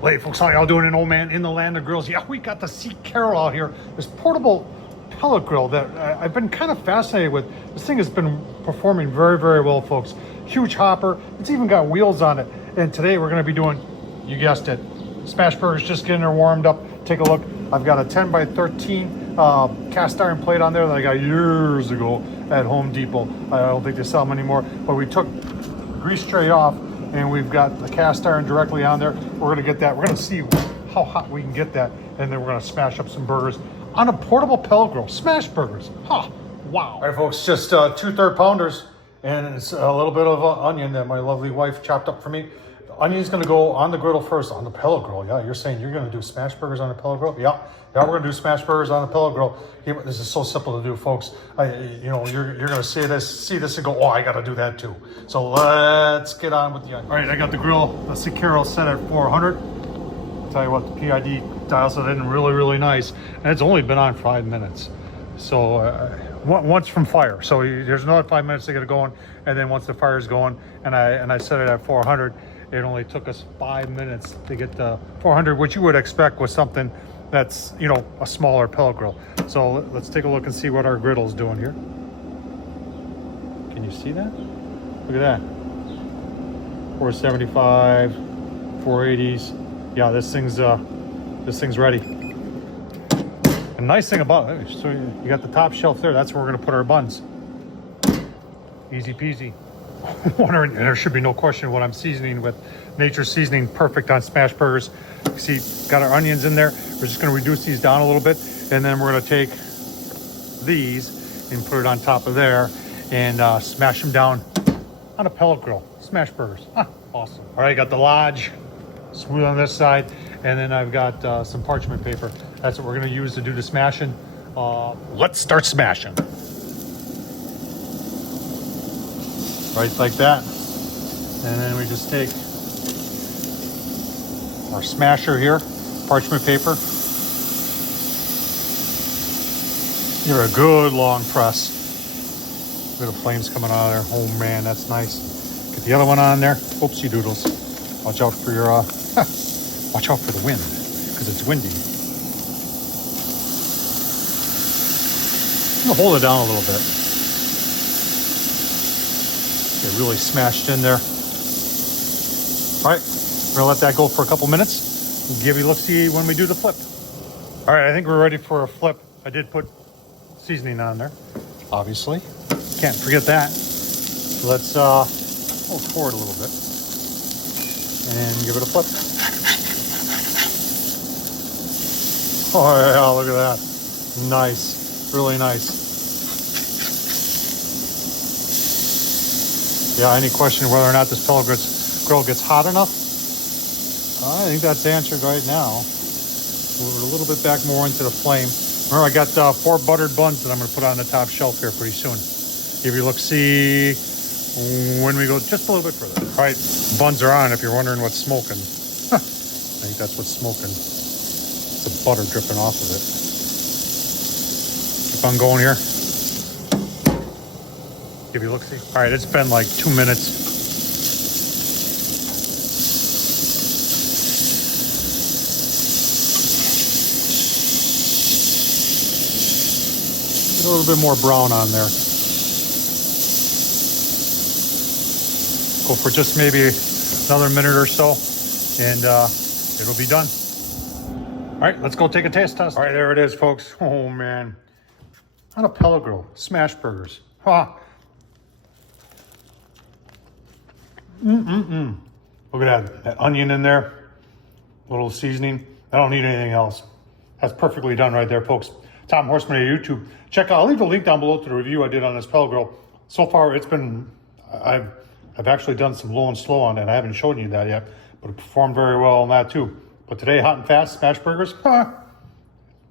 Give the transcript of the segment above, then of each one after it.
Hey folks, how y'all doing? An old man in the land of grills. Yeah, we got the Cecarol out here. This portable pellet grill that I've been kind of fascinated with. This thing has been performing very, very well, folks. Huge hopper. It's even got wheels on it. And today we're going to be doing, you guessed it, smash burgers. Just getting her warmed up. Take a look. I've got a 10 by 13 cast iron plate on there that I got years ago at Home Depot. I don't think they sell them anymore. But we took grease tray off, and we've got the cast iron directly on there. We're gonna get that. We're gonna see how hot we can get that, and then we're gonna smash up some burgers on a portable pellet grill. Smash burgers. Huh. Wow. All right, folks, just 2 1/3 pounders, and it's a little bit of onion that my lovely wife chopped up for me. The onion's gonna go on the griddle first, on the pellet grill. Yeah, you're saying you're gonna do smash burgers on a pellet grill? Yeah, we're gonna do smash burgers on a pellet grill. This is so simple to do, folks. You're gonna see this and go, oh, I gotta do that too. So let's get on with the onion. All right, I got the grill, the Cecarol set at 400. I'll tell you what, the PID dials it in really, really nice, and it's only been on 5 minutes. So once from fire, so there's another 5 minutes to get it going, and then once the fire's going, and I set it at 400. It only took us 5 minutes to get to 400, which you would expect with something that's, a smaller pellet grill. So let's take a look and see what our griddle's doing here. Can you see that? Look at that. 475, 480s. Yeah, this thing's ready. And nice thing about it, so you got the top shelf there. That's where we're gonna put our buns. Easy peasy. Wondering, there should be no question what I'm seasoning with. Nature's seasoning, perfect on smash burgers. You see, got our onions in there. We're just going to reduce these down a little bit, and then we're going to take these and put it on top of there and smash them down on a pellet grill. Smash burgers. Awesome. All right, got the Lodge smooth on this side, and then I've got some parchment paper. That's what we're going to use to do the smashing. Let's start smashing. Right like that, and then we just take our smasher here, parchment paper. Give her a good long press. Bit of flames coming out of there. Oh man, that's nice. Get the other one on there. Oopsie doodles. Watch out for your watch out for the wind, because it's windy. I'm gonna hold it down a little bit. Get really smashed in there. All right, we're gonna let that go for a couple minutes. We'll give you a look-see when we do the flip. All right, I think we're ready for a flip. I did put seasoning on there, obviously. Can't forget that. Let's hold forward a little bit and give it a flip. Oh yeah, look at that. Nice, really nice. Yeah, any question whether or not this pellet grill gets hot enough? I think that's answered right now. Move it a little bit back more into the flame. Remember, I got 4 buttered buns that I'm going to put on the top shelf here pretty soon. Give you a look-see when we go just a little bit further. All right, buns are on if you're wondering what's smoking. I think that's what's smoking. It's the butter dripping off of it. Keep on going here. Give you a look-see. All right, it's been like 2 minutes. Get a little bit more brown on there. Go for just maybe another minute or so, and it'll be done. All right, let's go take a taste test. All right, there it is, folks. Oh man, on a pellet grill, smash burgers. Look at that onion in there, a little seasoning. I don't need anything else. That's perfectly done right there, folks. Tom Horsman at YouTube. Check out, I'll leave a link down below to the review I did on this pellet grill. So far, it's been, I've actually done some low and slow on it. I haven't shown you that yet, but it performed very well on that too. But today, hot and fast smash burgers,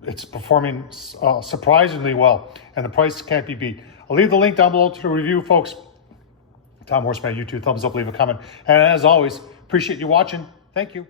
it's performing surprisingly well, and the price can't be beat. I'll leave the link down below to the review, folks. Tom Horsman at YouTube. Thumbs up, leave a comment. And as always, appreciate you watching. Thank you.